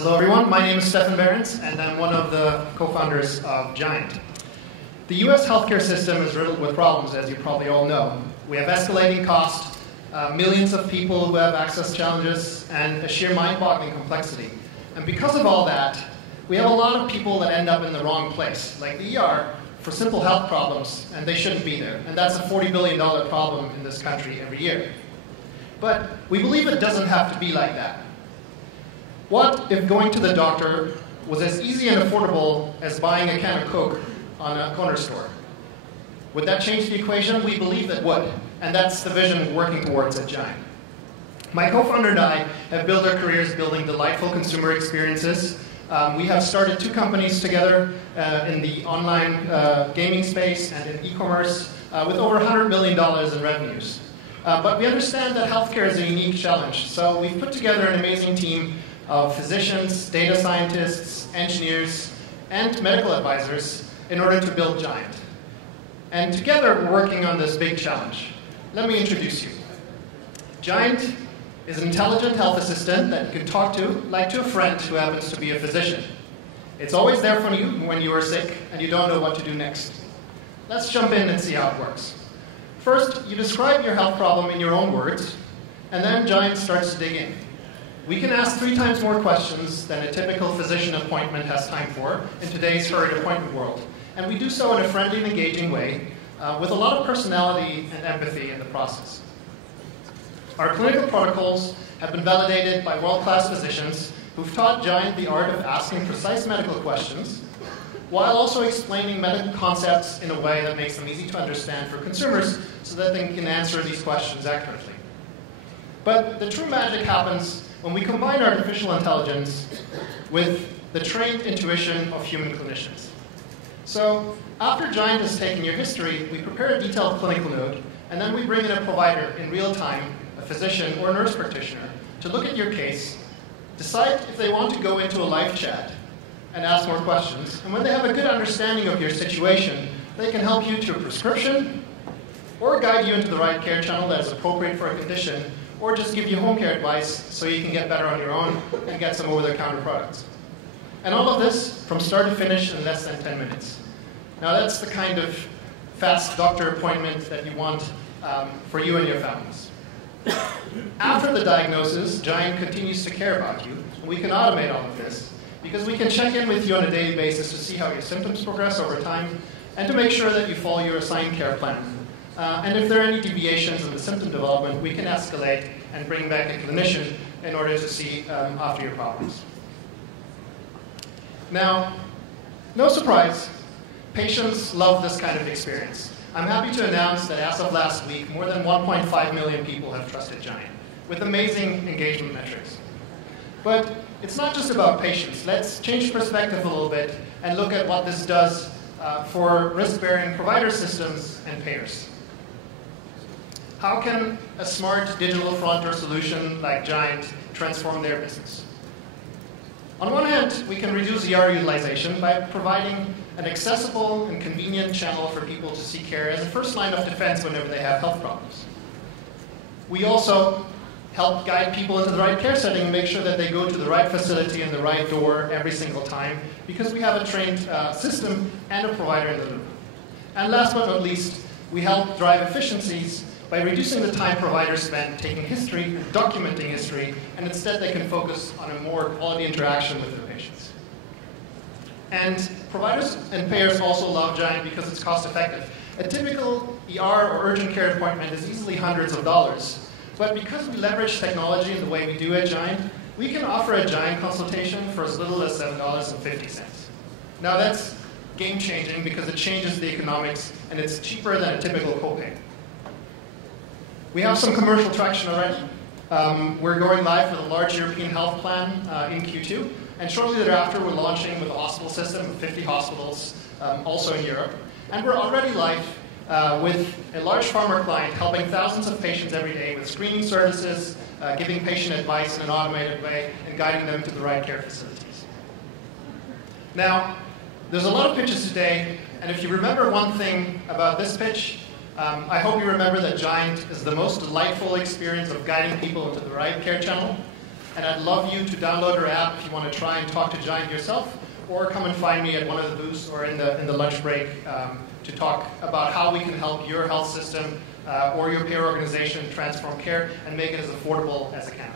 Hello everyone, my name is Stefan Behrens and I'm one of the co-founders of Gyant. The US healthcare system is riddled with problems, as you probably all know. We have escalating costs, millions of people who have access challenges, and a sheer mind-boggling complexity. And because of all that, we have a lot of people that end up in the wrong place, like the ER, for simple health problems, and they shouldn't be there. And that's a $40 billion problem in this country every year. But we believe it doesn't have to be like that. What if going to the doctor was as easy and affordable as buying a can of Coke on a corner store? Would that change the equation? We believe it would, and that's the vision we're working towards at Gyant. My co-founder and I have built our careers building delightful consumer experiences. We have started 2 companies together in the online gaming space and in e-commerce with over $100 million in revenues. But we understand that healthcare is a unique challenge, so we've put together an amazing team of physicians, data scientists, engineers, and medical advisors in order to build Gyant. And together we're working on this big challenge. Let me introduce you. Gyant is an intelligent health assistant that you can talk to like to a friend who happens to be a physician. It's always there for you when you are sick and you don't know what to do next. Let's jump in and see how it works. First, you describe your health problem in your own words, and then Gyant starts to dig in. We can ask 3 times more questions than a typical physician appointment has time for in today's hurried appointment world. And we do so in a friendly and engaging way with a lot of personality and empathy in the process. Our clinical protocols have been validated by world-class physicians who've taught Gyant the art of asking precise medical questions while also explaining medical concepts in a way that makes them easy to understand for consumers so that they can answer these questions accurately. But the true magic happens when we combine artificial intelligence with the trained intuition of human clinicians. So after Gyant has taken your history, we prepare a detailed clinical note, and then we bring in a provider in real time, a physician or nurse practitioner, to look at your case, decide if they want to go into a live chat and ask more questions. And when they have a good understanding of your situation, they can help you to a prescription or guide you into the right care channel that is appropriate for a condition, or just give you home care advice so you can get better on your own and get some over-the-counter products. And all of this from start to finish in less than 10 minutes. Now that's the kind of fast doctor appointment that you want for you and your families. After the diagnosis, Gyant continues to care about you. We can automate all of this because we can check in with you on a daily basis to see how your symptoms progress over time and to make sure that you follow your assigned care plan. And if there are any deviations in the symptom development, we can escalate and bring back a clinician in order to see after your problems. Now, no surprise, patients love this kind of experience. I'm happy to announce that as of last week, more than 1.5 million people have trusted Gyant, with amazing engagement metrics. But it's not just about patients. Let's change perspective a little bit and look at what this does for risk-bearing provider systems and payers. How can a smart digital front-door solution like Gyant transform their business? On one hand, we can reduce ER utilization by providing an accessible and convenient channel for people to seek care as a first line of defense whenever they have health problems. We also help guide people into the right care setting and make sure that they go to the right facility and the right door every single time because we have a trained system and a provider in the loop. And last but not least, we help drive efficiencies by reducing the time providers spend taking history and documenting history, and instead they can focus on a more quality interaction with their patients. And providers and payers also love Gyant because it's cost effective. A typical ER or urgent care appointment is easily hundreds of dollars. But because we leverage technology in the way we do at Gyant, we can offer a Gyant consultation for as little as $7.50. Now that's game-changing because it changes the economics and it's cheaper than a typical copay. We have some commercial traction already. We're going live with a large European health plan in Q2, and shortly thereafter we're launching with a hospital system of 50 hospitals also in Europe. And we're already live with a large pharma client helping thousands of patients every day with screening services, giving patient advice in an automated way, and guiding them to the right care facilities. Now, there's a lot of pitches today, and if you remember one thing about this pitch, I hope you remember that Gyant is the most delightful experience of guiding people into the right care channel. And I'd love you to download our app if you want to try and talk to Gyant yourself, or come and find me at one of the booths or in the lunch break to talk about how we can help your health system or your peer organization transform care and make it as affordable as it can.